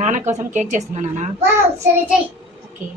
నాన్న కోసం కేక్ చేస్తున్నా నాన్న. ఓకే.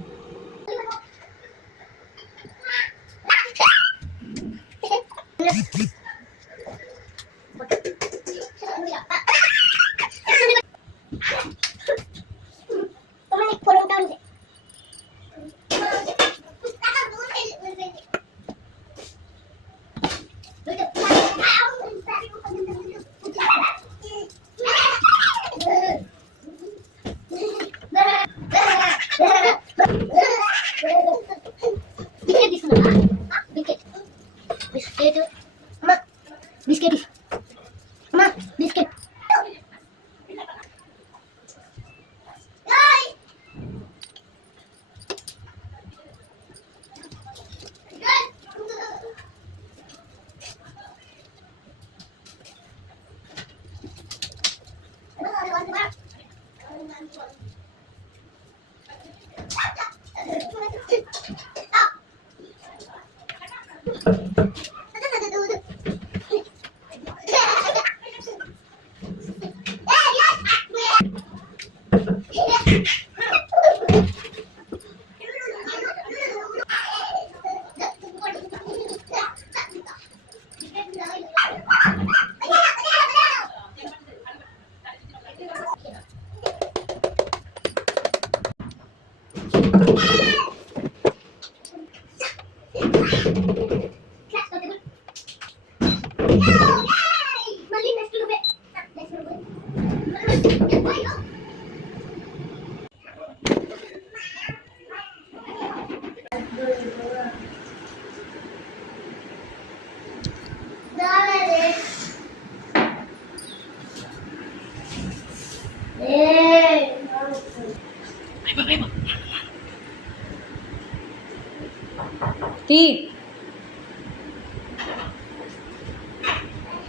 తీ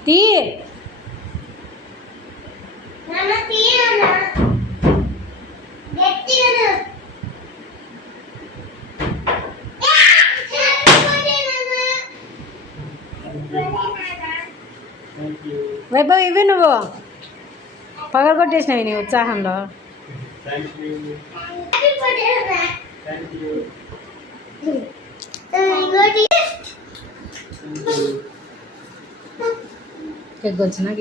తీ వైభవ్ ఇవి నువ్వు పగలగొట్టేసినవి నీ ఉత్సాహంలో. వచ్చినాక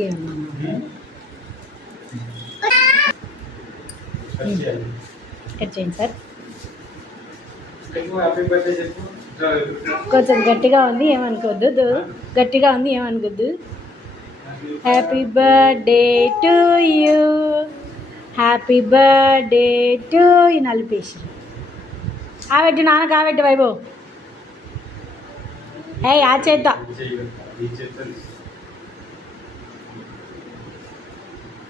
కట్ చేయండి సార్. కొంచెం గట్టిగా ఉంది ఏమనుకోద్దు, గట్టిగా ఉంది ఏమనుకోద్దు. Happy birthday to you, happy birthday to you. నలిపేసి ఆబెట్టి నాన్నకు ఆబెట్టి వైభవ్. ఆ చేద్దా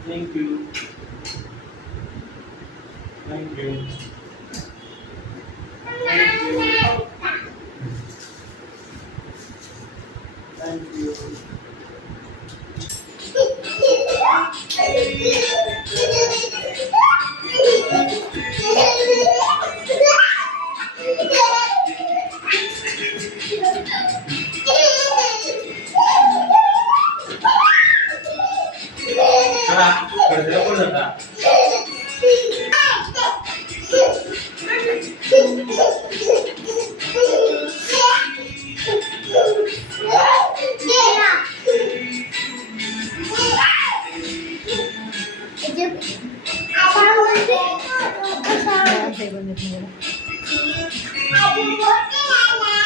Thank you. Thank you. Thank you. Thank you.